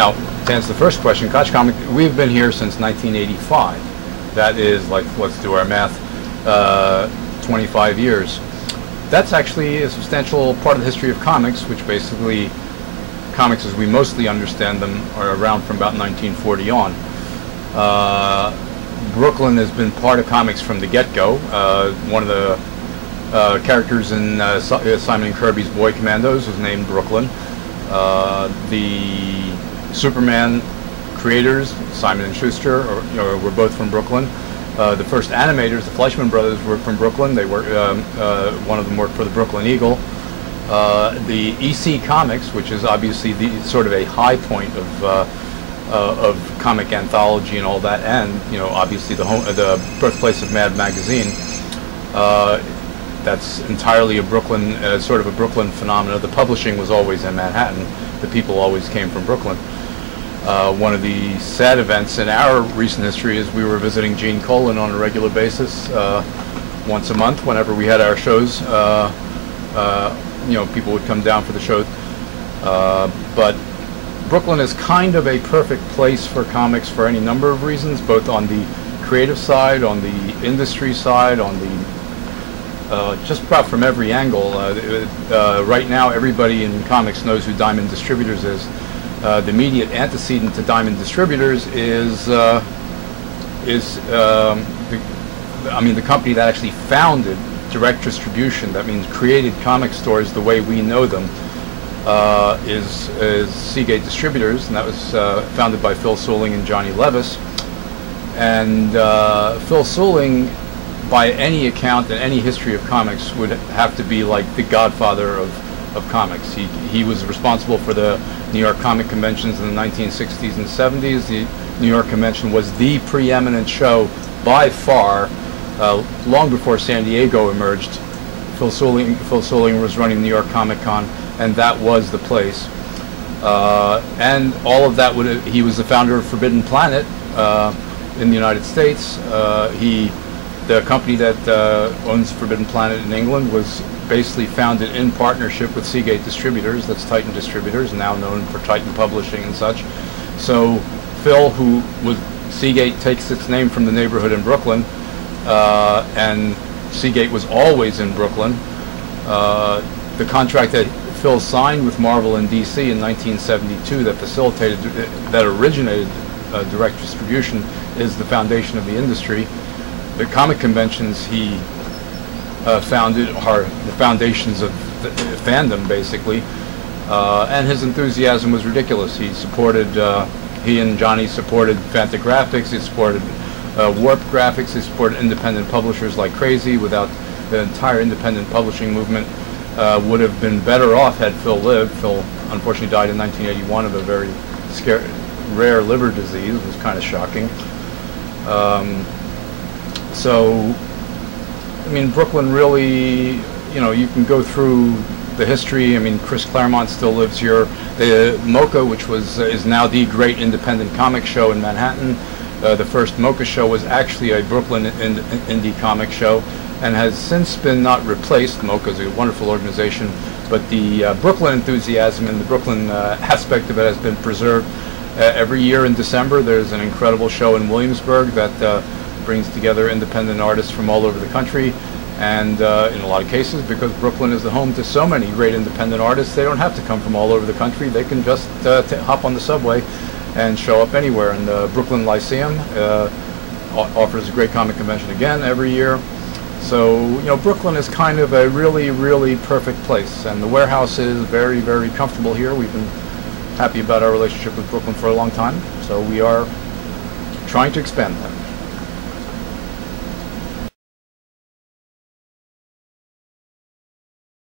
Now, to answer the first question, Koch Comics, we've been here since 1985. That is, like, let's do our math, 25 years. That's actually a substantial part of the history of comics, which basically, comics as we mostly understand them are around from about 1940 on. Brooklyn has been part of comics from the get-go. One of the characters in Simon & Kirby's Boy Commandos was named Brooklyn. The Superman creators, Simon & Schuster, were both from Brooklyn. The first animators, the Fleischman brothers, were from Brooklyn. They were one of them worked for the Brooklyn Eagle. The EC Comics, which is obviously the sort of a high point of comic anthology and all that, and obviously the birthplace of Mad Magazine. That's entirely a Brooklyn, sort of a Brooklyn phenomenon. The publishing was always in Manhattan. The people always came from Brooklyn. One of the sad events in our recent history is we were visiting Gene Colan on a regular basis, once a month. Whenever we had our shows, people would come down for the show. But Brooklyn is kind of a perfect place for comics for any number of reasons, both on the creative side, on the industry side, on the just about from every angle. Right now, everybody in comics knows who Diamond Distributors is. The immediate antecedent to Diamond Distributors is the company that actually founded direct distribution. That means created comic stores the way we know them. Is Seagate Distributors, and that was founded by Phil Suling and Johnny Levis. And Phil Suling, by any account in any history of comics, would have to be like the godfather of comics. He was responsible for the New York comic conventions in the 1960s and 70s. The New York convention was the preeminent show by far, long before San Diego emerged. Phil Suling was running New York Comic Con, and that was the place. And all of that he was the founder of Forbidden Planet in the United States. The company that owns Forbidden Planet in England was basically founded in partnership with Seagate Distributors. That's Titan Distributors, now known for Titan Publishing and such. So Phil, Seagate takes its name from the neighborhood in Brooklyn, and Seagate was always in Brooklyn. The contract that Phil signed with Marvel and DC in 1972 that originated direct distribution is the foundation of the industry. The comic conventions he founded are the foundations of the fandom, basically, and his enthusiasm was ridiculous. He and Johnny supported Fantagraphics, he supported Warp Graphics, he supported independent publishers like crazy. Without the entire independent publishing movement, would have been better off had Phil lived. Phil unfortunately died in 1981 of a very rare liver disease. It was kind of shocking. So, Brooklyn really, you can go through the history. Chris Claremont still lives here. The MoCA, which is now the great independent comic show in Manhattan. The first MoCA show was actually a Brooklyn indie comic show, and has since been not replaced. MoCA is a wonderful organization, but the Brooklyn enthusiasm and the Brooklyn aspect of it has been preserved. Every year in December, there's an incredible show in Williamsburg that brings together independent artists from all over the country, and in a lot of cases, because Brooklyn is the home to so many great independent artists, they don't have to come from all over the country. They can just hop on the subway and show up anywhere. And the Brooklyn Lyceum offers a great comic convention again every year. So, Brooklyn is kind of a really, really perfect place, and the warehouse is very, very comfortable here. We've been happy about our relationship with Brooklyn for a long time, so we are trying to expand that.